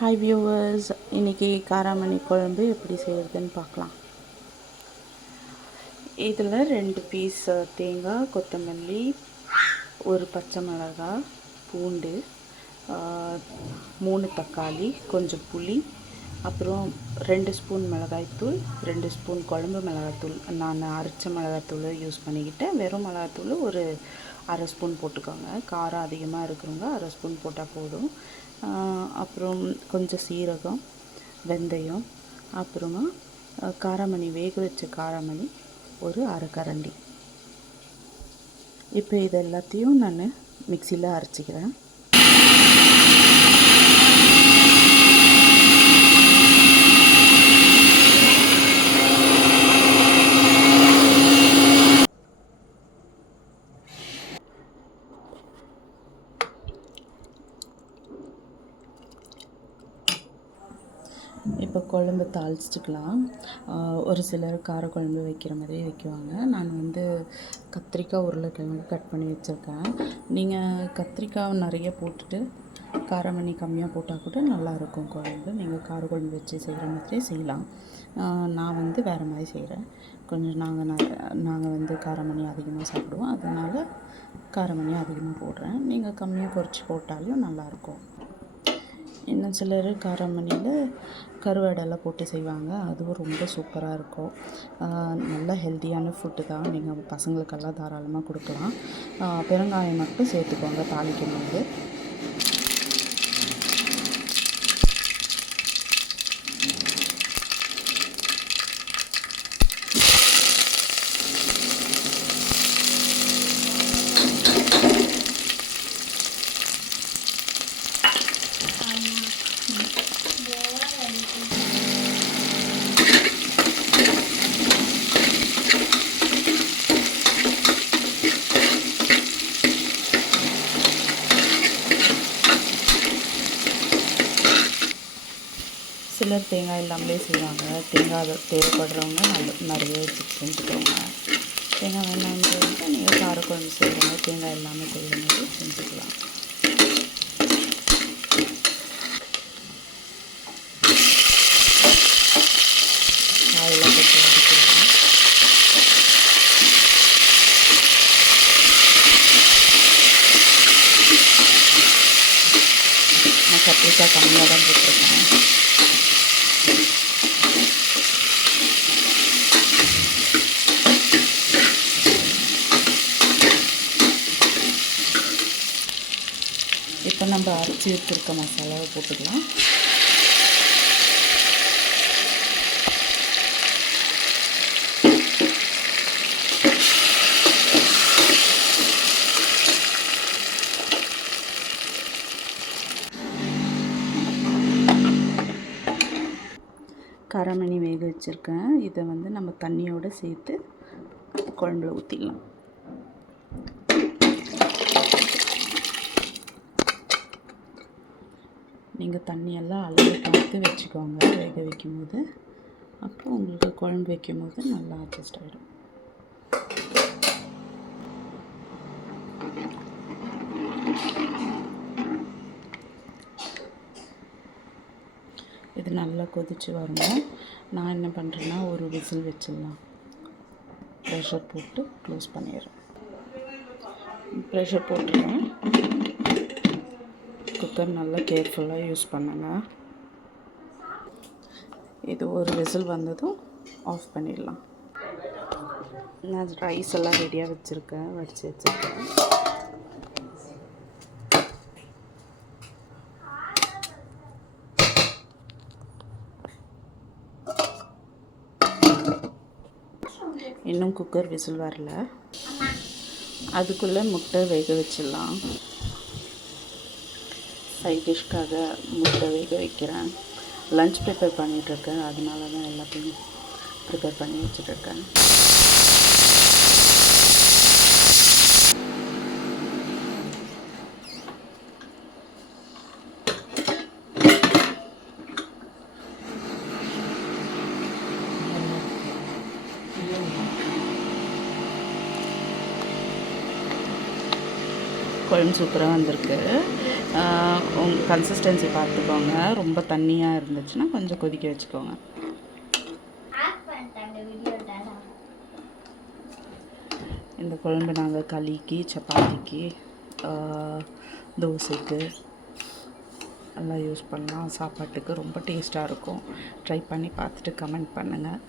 Hi viewers இன்றைக்கி காராமணி குழம்பு எப்படி செய்கிறதுன்னு பார்க்கலாம். இதில் ரெண்டு பீஸ் தேங்காய் கொத்தமல்லி ஒரு பச்சை மிளகாய் பூண்டு மூணு தக்காளி கொஞ்சம் புளி அப்புறம் ரெண்டு ஸ்பூன் மிளகாய்த்தூள் ரெண்டு ஸ்பூன் குழம்பு மிளகாய்த்தூள். நான் அரைச்ச மிளகாய்த்தூள் யூஸ் பண்ணிக்கிட்டேன். வெறும் மிளகாய்த்தூள் ஒரு அரை ஸ்பூன் போட்டுக்கோங்க. காரம் அதிகமாக இருக்கிறவங்க அரை ஸ்பூன் போட்டால் போதும். அப்புறம் கொஞ்சம் சீரகம் வெந்தயம் அப்புறமா காரமணி காராமணி வேக வச்ச காராமணி ஒரு அரை கரண்டி. இப்போ இது எல்லாத்தையும் நான் மிக்சியில் அரைச்சிக்கிறேன். இப்போ குழம்பு தாளிச்சிக்கலாம் ஒரு சிலர் காரக்குழம்பு வைக்கிற மாதிரியே வைக்குவாங்க. நான் வந்து கத்திரிக்காய் உருளைக்கிழங்கு கட் பண்ணி வச்சுருக்கேன். நீங்கள் கத்திரிக்காய் நிறைய போட்டுட்டு காரமணி கம்மியாக போட்டால் கூட நல்லாயிருக்கும் குழம்பு. நீங்கள் காரக்குழம்பு வச்சு செய்கிற மாதிரியே செய்யலாம். நான் வந்து வேறு மாதிரி செய்கிறேன் கொஞ்சம் நாங்கள் நாங்கள் வந்து காரமணி அதிகமாக சாப்பிடுவோம். அதனால் காரமணி அதிகமாக போடுறேன். நீங்கள் கம்மியாக பொறிச்சு போட்டாலும் நல்லாயிருக்கும். இன்னும் சிலர் காராமணியில் கருவாடெல்லாம் போட்டு செய்வாங்க. அதுவும் ரொம்ப சூப்பராக இருக்கும். நல்ல ஹெல்த்தியான ஃபுட்டு தான். நீங்கள் பசங்களுக்கெல்லாம் தாராளமாக கொடுக்கலாம். பெருங்காயம் மட்டும் சேர்த்துக்கோங்க. தாளிக்கும் போது. சிலர் தேங்காய் இல்லாமலே செய்வாங்க. தேங்காய் தேவைப்படுறவங்க நல்ல நிறைய வச்சு செஞ்சுக்கோங்க. தேங்காய் வேணான்றவங்க நீங்கள் காரக்குழம்பு செய்கிற தேங்காய் இல்லாமல் செய்கிற செஞ்சுக்கலாம். நான் கத்திரிக்காய் கம்மியாக தான் போட்டிருக்கேன் இப்போ நம்ம அரைச்சி வச்சுருக்க மசாலாவை போட்டுக்கலாம். கரமணி வேக வச்சுருக்கேன். இதை வந்து நம்ம தண்ணியோடு சேர்த்து குழம்புல ஊற்றிக்கலாம் நீங்கள் தண்ணியெல்லாம் அளவு பார்த்து வச்சுக்கோங்க. வேக வைக்கும்போது. அப்புறம் உங்களுக்கு குழம்பு வைக்கும்போது நல்லா அட்ஜஸ்ட் ஆகிடும் இது நல்லா கொதித்து வரணும். நான் என்ன பண்ணுறேன்னா ஒரு விசில் வச்சிடலாம். ப்ரெஷர் போட்டு க்ளோஸ் பண்ணிடுறேன். ப்ரெஷர் போட்டுருவேன் குக்கர் நல்லா கேர்ஃபுல்லாக யூஸ் பண்ணுங்கள் இது ஒரு விசில் வந்ததும் ஆஃப் பண்ணிடலாம். நான் ரைஸ் எல்லாம் ரெடியாக வச்சுருக்கேன் வடித்து வச்சுருக்கேன். இன்னும் குக்கர் விசில் வரல. அதுக்குள்ளே முட்டை வேக வச்சிடலாம். சைட் டிஷ்க்காக முட்டை வேக வைக்கிறேன். லஞ்ச் ப்ரிப்பேர் பண்ணிகிட்ருக்கேன் அதனால தான் எல்லாத்தையும் ப்ரிப்பேர் பண்ணி வச்சுட்ருக்கேன் குழம்பு சூப்பராக வந்திருக்கு. கன்சிஸ்டன்சி பார்த்துக்கோங்க. ரொம்ப தண்ணியாக இருந்துச்சுன்னா கொஞ்சம் கொதிக்க வச்சுக்கோங்க. இந்த குழம்பு நாங்கள் களிக்கு சப்பாத்திக்கு தோசைக்கு எல்லாம் யூஸ் பண்ணலாம். சாப்பாட்டுக்கு ரொம்ப டேஸ்ட்டாக இருக்கும். ட்ரை பண்ணி பார்த்துட்டு கமெண்ட் பண்ணுங்கள்